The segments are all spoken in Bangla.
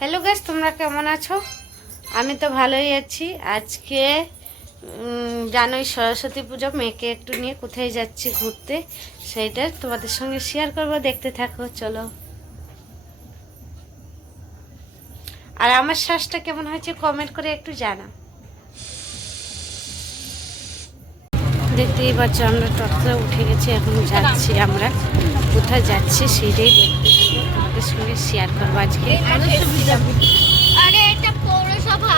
হ্যালো গাইস, তোমরা কেমন আছো? আমি তো ভালোই আছি। আজকে জানোই সরস্বতী পুজো, মেয়েকে একটু নিয়ে কোথায় যাচ্ছি ঘুরতে, সেইটা তোমাদের সঙ্গে শেয়ার করব। দেখতে থাকো, চলো। আর আমার শ্বাসটা কেমন হয়েছে কমেন্ট করে একটু জানাও। দেখতেই পাচ্ছ আমরা টোটোতে উঠে গেছি, এখন যাচ্ছি। আমরা কোথায় যাচ্ছি সেটাই দেখতে থাকো, তোমাদের সঙ্গে শেয়ার করবো আজকে। আরে এটা পৌরসভা।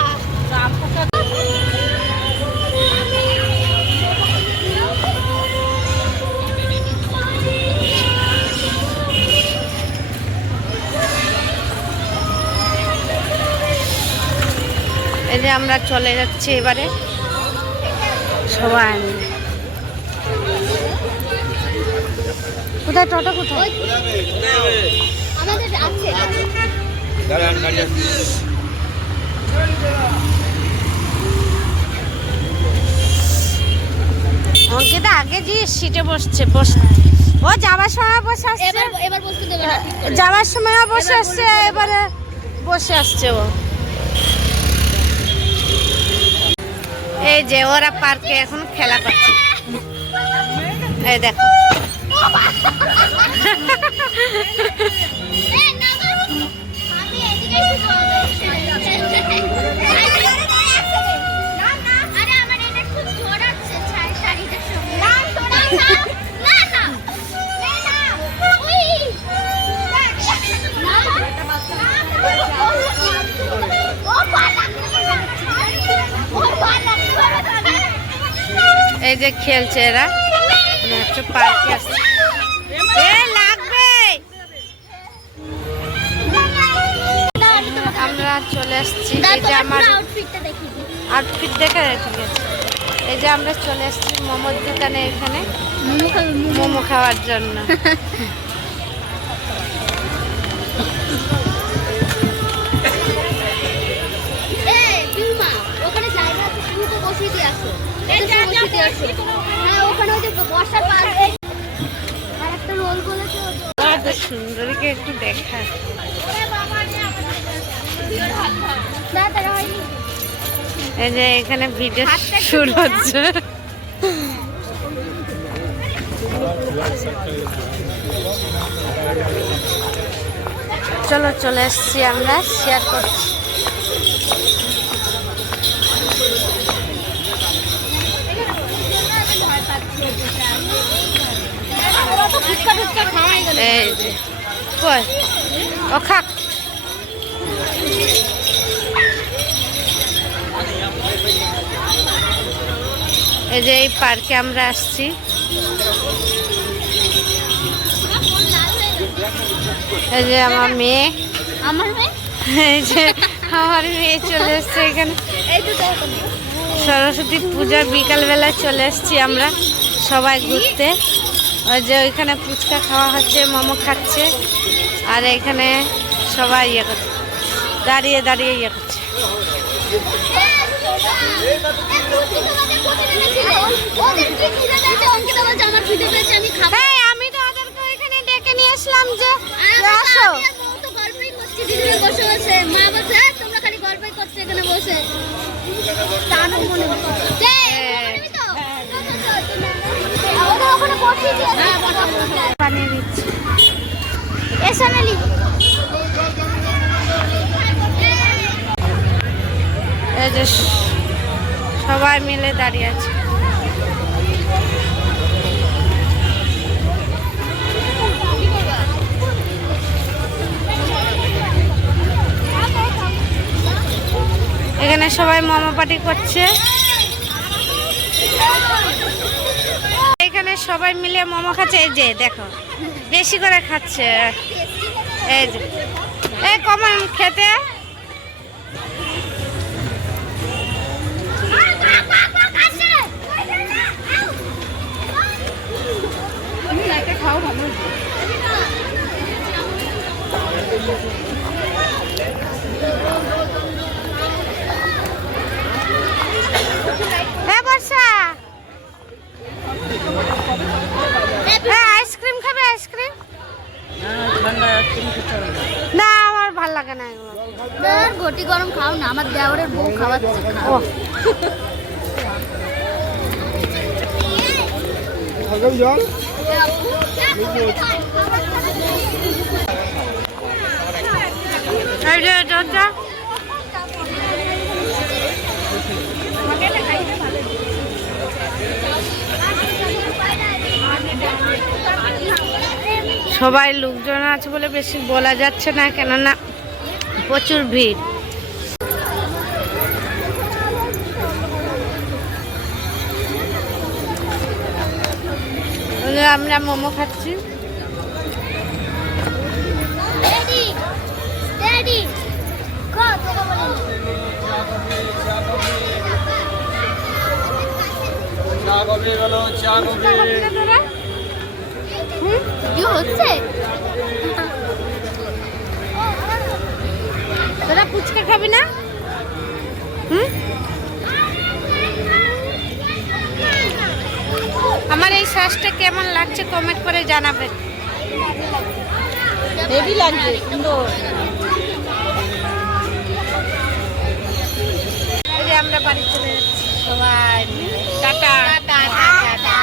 এই যে আমরা চলে যাচ্ছি এবারে সবাই মিলে। কোথায় টোটো? কোথায়? আমাদের আছে। অঙ্কিতা আগে যে সিটে বসছে, ও যাবার সময় বসে আসছে, এবার বসতে দেবে না, ঠিক করে। যাবার সময় বসে আসছে, এবারে বসে আসছে ও। এই যে ওরা পার্কে এখন খেলা করছে, এই দেখো। আমি এদিকে আরে আমার এটা খুব জোরাচ্ছে শাড়িটার সঙ্গে। না তোরা না না না ওই এই যে খেলছে এরা, একটা পার্কে আসছে। লাগবে। আমরা চলে আসছি, এই যে আমার আউটফিট দেখে ঠিক আছে। এই যে আমরা চলে আসছি মোমোর দোকানে, এখানে মোমো খাওয়ার জন্য। ওখানে জায়গা আছে, তুমি তো বসিয়ে দিয়ে আসো। হ্যাঁ, ওখানে ওই যে বসার পার আর একটা রোল বলেছে। সুন্দরীকে একটু দেখা। এই যে এখানে ভিডিও শুরু হচ্ছে। চলো চলে এসছি, আমরা শেয়ার করছি। এই যে কই ও খাক। এই যে এই পার্কে আমরা আসছি। এই যে আমার মেয়ে, এই যে আমার মেয়ে চলে এসছে এখানে। সরস্বতী পূজা বিকালবেলা চলে এসছি আমরা সবাই ঘুরতে। ওই যে ওইখানে ফুচকা খাওয়া হচ্ছে, মোমো খাচ্ছে, আর এখানে সবাই ইয়ে করছে, দাঁড়িয়ে দাঁড়িয়ে ইয়ে করছে। আমি তো ওদেরকে ওইখানে ডেকে নিয়ে আসলাম যে আসো। মা বলছে তোমরা খালি গল্পই করছো এখানে বসে। বানিয়ে দিচ্ছি। এই যে সবাই মিলে দাঁড়িয়ে আছে। এখানে সবাই মোমো পার্টি করছে। এখানে সবাই মিলে মোমো খাচ্ছে। এই যে দেখো বেশি করে খাচ্ছে। এই যে এই কমান খেতে। খাও ভালো। বর্ষা না আমার ভাল লাগে না এগুলো। ঘটি গরম খাও না, আমার দেওরের বউ খাওয়াচ্ছে। ও জল এই যে জলটা সবাই লোকজন আছে বলে বেশি বলা যাচ্ছে না, কেননা প্রচুর ভিড়। আমরা মোমো খাচ্ছি। কি হচ্ছে? তোরা ফুচকা খাবি না? হুম, আমার এই শ্বাসটা কেমন লাগছে কমেন্ট করে জানাবেন। হেভি লাগছে, সুন্দর। এই যে আমরা বাড়ি চলে যাচ্ছি সবাই মিলে। Tata tata tata.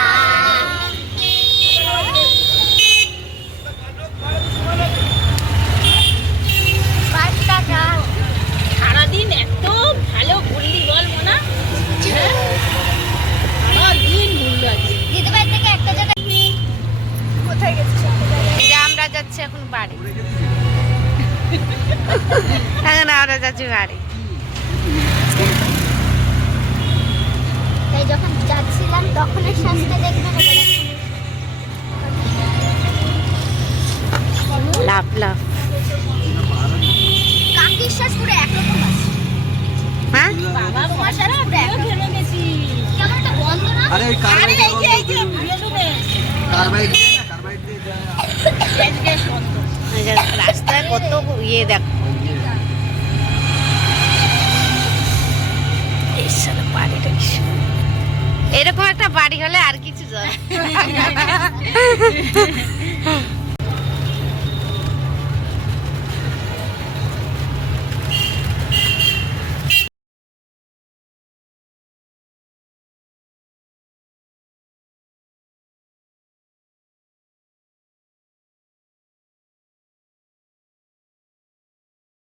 সারাদিন এত ভালো ঘুরলি বল মোনা, সারাদিন ঘুরলো আজকে। দিদিভাই থেকে একটা জায়গায় কোথায় গেছিস? এই যে আমরা যাচ্ছি এখন বাড়ি। এখন আমরা যাচ্ছি বাড়ি। তাই যখন যাচ্ছিলাম তখনের শ্বাসটা দেখবে না। লাভ লাভ। কাকির শ্বাস পুরো একরকম আছে। হ্যাঁ বাবা তোমার শ্বাস পুরো একরকম গেছি। কেমন একটা গন্ধ না? আরে ওই কার্বাইড এই যে বেলুনে কার্বাইড দিয়ে না, কার্বাইড দিয়ে গ্যাস গন্ধ। এই যে রাস্তায় কত ইয়ে দেখো। এই শালা বাড়িটা কি সুন্দর। এরকম একটা বাড়ি হলে আর কিছু যায়